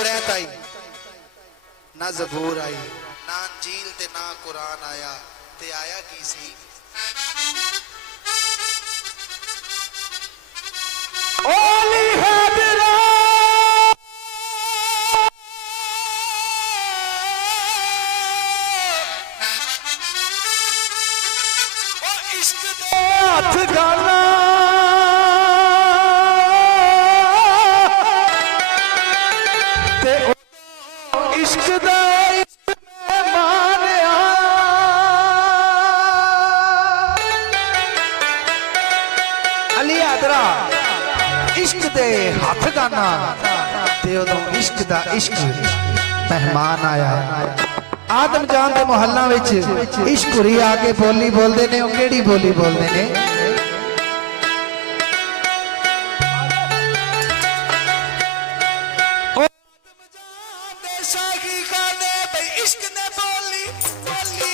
कपड़े ताई ना ज़बूर आई ना अंजील ते ना कुरान आया ते आया की सी ओली हैदरा ओ इश्क दे हाथ गाना इश्क दे हाथ गाना ते उदों इश्क दा इश्क मेहमान आया आदम जान दे मोहल्ला विच इश्क हुरी आके बोली बोलदे ने ओ केड़ी बोली बोलदे ने ओ आदम जान दे सागी खाने पे इश्क ने बोली बोली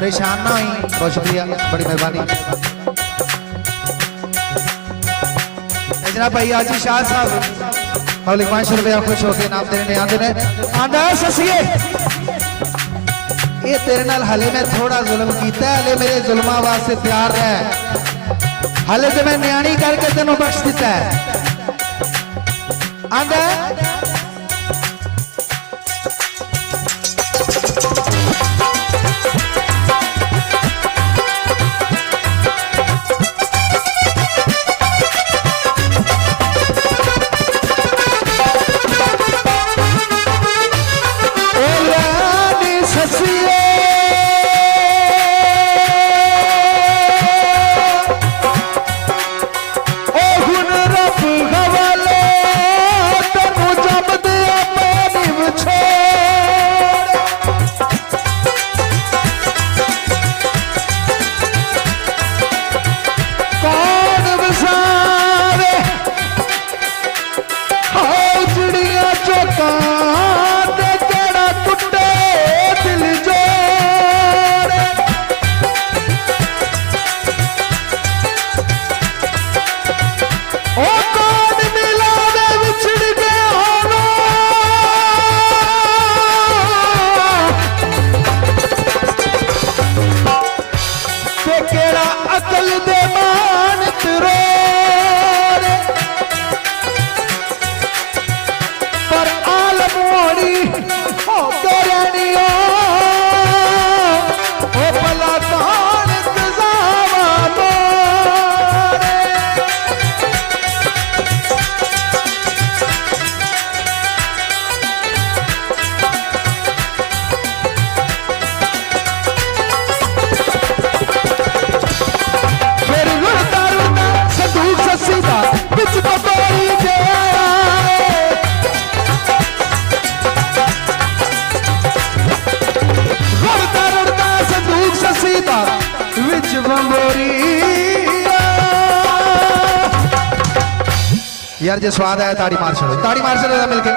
परेशान ना हुई बहुत शुक्रिया बड़ी मेहरबानी जनाब भाई आजी शाह साहब मौलिक 500 रुपया खुश होकर इनाम देने आते ने आंदा ससिए ये तेरे नाल हले मैं थोड़ा जुल्म कीता हले मेरे जुल्मा वास्ते तैयार है हले तो मैं न्याणी करके तेनों बख्श दिता है आंदा रात रो रे पर आलम मोड़ी हो करनियो ओ भला कौन कज़ावा मोरे बिच बतोरी दे रड़ता रड़ता संदूक ससीदा बिच बंबोरी यार जो स्वाद आया ताड़ी मार चलो मिलके